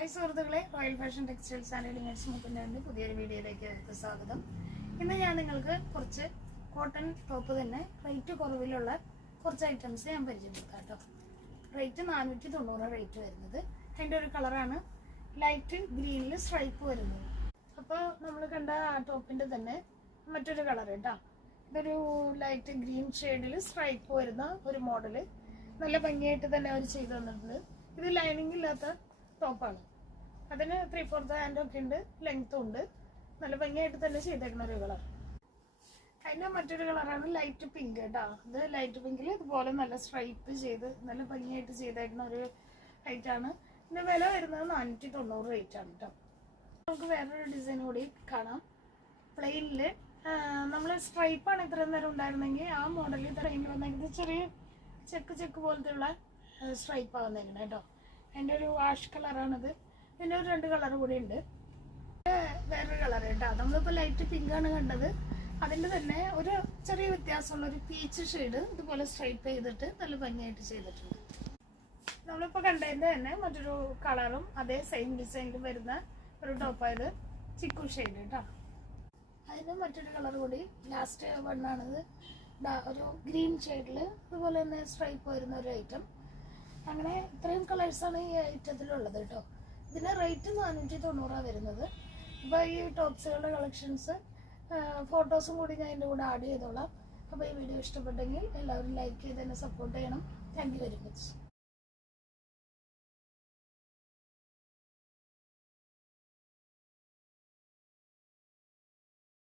Hi സുഹൃത്തുക്കളെ, Royal Fashion Textiles and Readymades മുക്കിൻ്റെ പുതിയൊരു വീഡിയോയിലേക്ക് സ്വാഗതം. ഇന്ന് ഞാൻ നിങ്ങൾക്ക് കുറച്ച് കോട്ടൺ ടോപ്പ് തന്നെ റേറ്റ് കുറവിലുള്ള കുറച്ച് ഐറ്റംസ് ഞാൻ പരിചയപ്പെടുത്താം കേട്ടോ. റേറ്റ് 490 റേറ്റ് വരുന്നത്. അതിൻ്റെ ഒരു കളറാണ് ലൈറ്റ് ഗ്രീനിൽ സ്ട്രൈപ്പ് വരുന്നത്. അപ്പോൾ നമ്മൾ കണ്ട ആ ടോപ്പിൻ്റെ തന്നെ മറ്റൊരു കളർ കേട്ടോ. ഇതൊരു ലൈറ്റ് ഗ്രീൻ ഷെയ്ഡിൽ സ്ട്രൈപ്പ് വരുന്ന ഒരു മോഡല്. നല്ല ഭംഗിയായിട്ട് തന്നെ അവർ ചെയ്തു തന്നിട്ടുണ്ട്. ഇത് ലൈനിങ് ഇല്ലാത്ത ടോപ്പാണ്. അതിന് 3/4 ഹാൻഡൊക്കെ ഉണ്ട്, ലെങ്ത്തും ഉണ്ട്. നല്ല ഭംഗിയായിട്ട് തന്നെ ചെയ്തേക്കുന്ന ഒരു കളർ. അതിൻ്റെ മറ്റൊരു കളറാണ് ലൈറ്റ് പിങ്ക് കേട്ടോ. ഇത് ലൈറ്റ് പിങ്കിൽ ഇതുപോലെ നല്ല സ്ട്രൈപ്പ് ചെയ്ത് നല്ല ഭംഗിയായിട്ട് ചെയ്തേക്കുന്ന ഒരു റേറ്റാണ്. ഇതിൻ്റെ വില വരുന്നത് 490 റേറ്റാണ് കേട്ടോ. നമുക്ക് വേറൊരു ഡിസൈൻ കൂടി കാണാം. പ്ലെയിനിൽ നമ്മൾ സ്ട്രൈപ്പാണ് ഇത്രയും നേരം ഉണ്ടായിരുന്നെങ്കിൽ ആ മോഡലിൽ പ്ലെയിനിൽ വന്നേക്കുന്നത് ചെറിയ ചെക്ക് പോലത്തെ ഉള്ള സ്ട്രൈപ്പ് ആകുന്നേക്കണം കേട്ടോ. അതിൻ്റെ ഒരു വാഷ് കളറാണിത്. പിന്നെ ഒരു 2 കളർ കൂടി ഉണ്ട്. വേറൊരു കളർ കേട്ടോ. നമ്മളിപ്പോൾ ലൈറ്റ് പിങ്ക് ആണ് കണ്ടത്. അതിൻ്റെ തന്നെ ഒരു ചെറിയ വ്യത്യാസമുള്ള ഒരു പീച്ച് ഷെയ്ഡ് ഇതുപോലെ സ്ട്രൈപ്പ് ചെയ്തിട്ട് നല്ല ഭംഗിയായിട്ട് ചെയ്തിട്ടുണ്ട്. നമ്മളിപ്പോൾ കണ്ടതിൻ്റെ തന്നെ മറ്റൊരു കളറും അതേ സെയിം ഡിസൈനിൽ വരുന്ന ഒരു ടോപ്പായത് ചിക്കു ഷെയ്ഡ് കേട്ടോ. അതിന് മറ്റൊരു കളർ കൂടി ലാസ്റ്റ് വണ്ണാണിത്. ഒരു ഗ്രീൻ ഷെയ്ഡിൽ ഇതുപോലെ തന്നെ സ്ട്രൈപ്പ് വരുന്ന ഒരു ഐറ്റം. അങ്ങനെ ഇത്രയും കളേഴ്സാണ് ഈ ഐറ്റത്തിലുള്ളത് കേട്ടോ. ഇതിന് റേറ്റ് 490 വരുന്നത്. ഇപ്പോൾ ഈ ടോപ്സുകളുടെ കളക്ഷൻസ് ഫോട്ടോസും കൂടി ഞാൻ ഇതിൻ്റെ കൂടെ ആഡ് ചെയ്തോളാം. അപ്പോൾ ഈ വീഡിയോ ഇഷ്ടപ്പെട്ടെങ്കിൽ എല്ലാവരും ലൈക്ക് ചെയ്ത് തന്നെ സപ്പോർട്ട് ചെയ്യണം. Thank you very much.